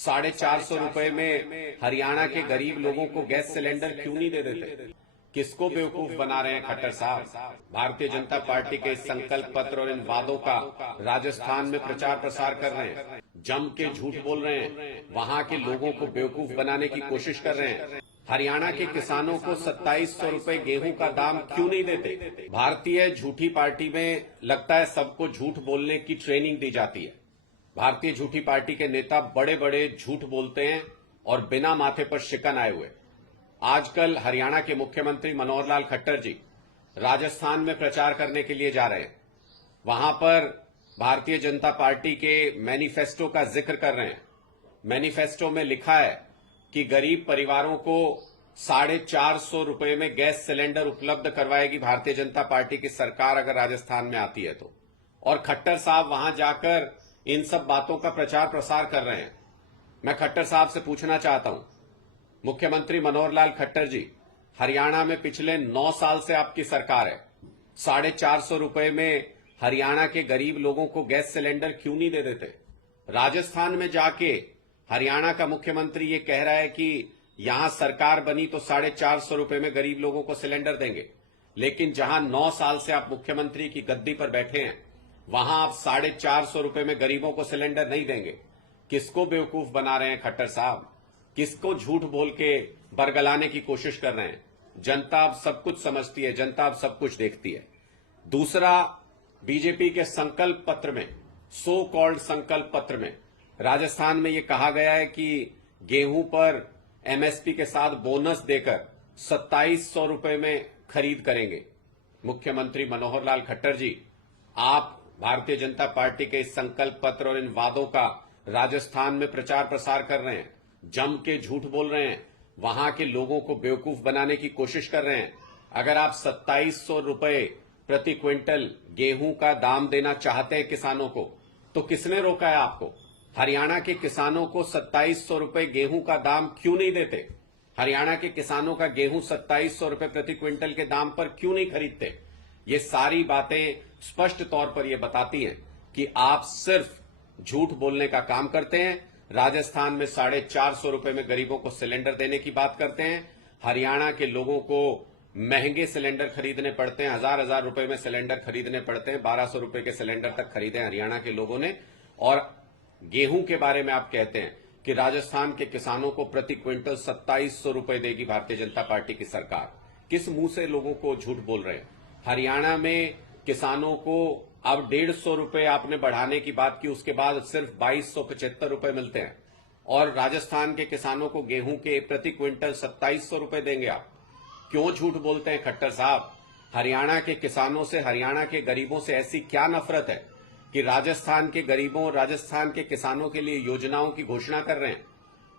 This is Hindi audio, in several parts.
₹450 में हरियाणा के गरीब लोगों को गैस सिलेंडर क्यों नहीं दे देते? किसको बेवकूफ बना रहे हैं खट्टर साहब? भारतीय जनता पार्टी के इस संकल्प पत्र और इन वादों का राजस्थान में प्रचार प्रसार कर रहे हैं, जम के झूठ बोल रहे हैं, वहां के लोगों को बेवकूफ बनाने की कोशिश कर रहे हैं। हरियाणा के किसानों को 2700 रुपए गेहूं का दाम क्यों नहीं देते? भारतीय झूठी पार्टी में लगता है सबको झूठ बोलने की ट्रेनिंग दी जाती है। भारतीय झूठी पार्टी के नेता बड़े बड़े झूठ बोलते हैं और बिना माथे पर शिकन आए हुए। आजकल हरियाणा के मुख्यमंत्री मनोहर लाल खट्टर जी राजस्थान में प्रचार करने के लिए जा रहे हैं। वहां पर भारतीय जनता पार्टी के मैनिफेस्टो का जिक्र कर रहे हैं। मैनिफेस्टो में लिखा है कि गरीब परिवारों को 450 रुपए में गैस सिलेंडर उपलब्ध करवाएगी भारतीय जनता पार्टी की सरकार अगर राजस्थान में आती है तो। और खट्टर साहब वहां जाकर इन सब बातों का प्रचार प्रसार कर रहे हैं। मैं खट्टर साहब से पूछना चाहता हूं, मुख्यमंत्री मनोहर लाल खट्टर जी, हरियाणा में पिछले 9 साल से आपकी सरकार है। 450 रुपए में हरियाणा के गरीब लोगों को गैस सिलेंडर क्यों नहीं दे देते? राजस्थान में जाके हरियाणा का मुख्यमंत्री ये कह रहा है कि यहां सरकार बनी तो 450 रुपए में गरीब लोगों को सिलेंडर देंगे, लेकिन जहां 9 साल से आप मुख्यमंत्री की गद्दी पर बैठे हैं वहां आप 450 रुपए में गरीबों को सिलेंडर नहीं देंगे। किसको बेवकूफ बना रहे हैं खट्टर साहब? किसको झूठ बोल के बरगलाने की कोशिश कर रहे हैं? जनता अब सब कुछ समझती है, जनता अब सब कुछ देखती है। दूसरा, बीजेपी के संकल्प पत्र में, सो कॉल्ड संकल्प पत्र में राजस्थान में यह कहा गया है कि गेहूं पर एमएसपी के साथ बोनस देकर 2700 रुपए में खरीद करेंगे। मुख्यमंत्री मनोहर लाल खट्टर जी, आप भारतीय जनता पार्टी के इस संकल्प पत्र और इन वादों का राजस्थान में प्रचार प्रसार कर रहे हैं, जम के झूठ बोल रहे हैं, वहां के लोगों को बेवकूफ बनाने की कोशिश कर रहे हैं। अगर आप 2700 रुपए प्रति क्विंटल गेहूं का दाम देना चाहते हैं किसानों को, तो किसने रोका है आपको? हरियाणा के किसानों को 2700 रुपए गेहूं का दाम क्यों नहीं देते? हरियाणा के किसानों का गेहूं 2700 रुपए प्रति क्विंटल के दाम पर क्यों नहीं खरीदते? ये सारी बातें स्पष्ट तौर पर यह बताती हैं कि आप सिर्फ झूठ बोलने का काम करते हैं। राजस्थान में 450 रुपए में गरीबों को सिलेंडर देने की बात करते हैं। हरियाणा के लोगों को महंगे सिलेंडर खरीदने पड़ते हैं, हजार रुपए में सिलेंडर खरीदने पड़ते हैं। 1200 रुपए के सिलेंडर तक खरीदे हरियाणा के लोगों ने। और गेहूं के बारे में आप कहते हैं कि राजस्थान के किसानों को प्रति क्विंटल 2700 रुपए देगी भारतीय जनता पार्टी की सरकार। किस मुंह से लोगों को झूठ बोल रहे हैं? हरियाणा में किसानों को अब 150 रुपए आपने बढ़ाने की बात की, उसके बाद सिर्फ 2275 रुपए मिलते हैं। और राजस्थान के किसानों को गेहूं के प्रति क्विंटल 2700 रुपए देंगे आप। क्यों झूठ बोलते हैं खट्टर साहब? हरियाणा के किसानों से, हरियाणा के गरीबों से ऐसी क्या नफरत है कि राजस्थान के गरीबों, राजस्थान के किसानों के लिए योजनाओं की घोषणा कर रहे हैं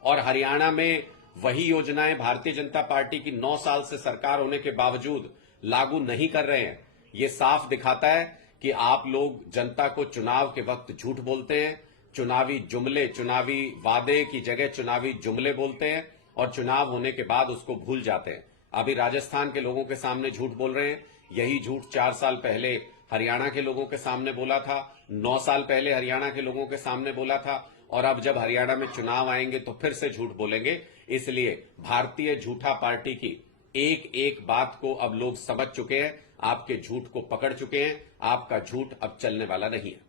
और हरियाणा में वही योजनाएं भारतीय जनता पार्टी की 9 साल से सरकार होने के बावजूद लागू नहीं कर रहे हैं? ये साफ दिखाता है कि आप लोग जनता को चुनाव के वक्त झूठ बोलते हैं। चुनावी जुमले, चुनावी वादे की जगह चुनावी जुमले बोलते हैं और चुनाव होने के बाद उसको भूल जाते हैं। अभी राजस्थान के लोगों के सामने झूठ बोल रहे हैं। यही झूठ 4 साल पहले हरियाणा के लोगों के सामने बोला था, 9 साल पहले हरियाणा के लोगों के सामने बोला था, और अब जब हरियाणा में चुनाव आएंगे तो फिर से झूठ बोलेंगे। इसलिए भारतीय झूठा पार्टी की एक एक बात को अब लोग समझ चुके हैं, आपके झूठ को पकड़ चुके हैं। आपका झूठ अब चलने वाला नहीं है।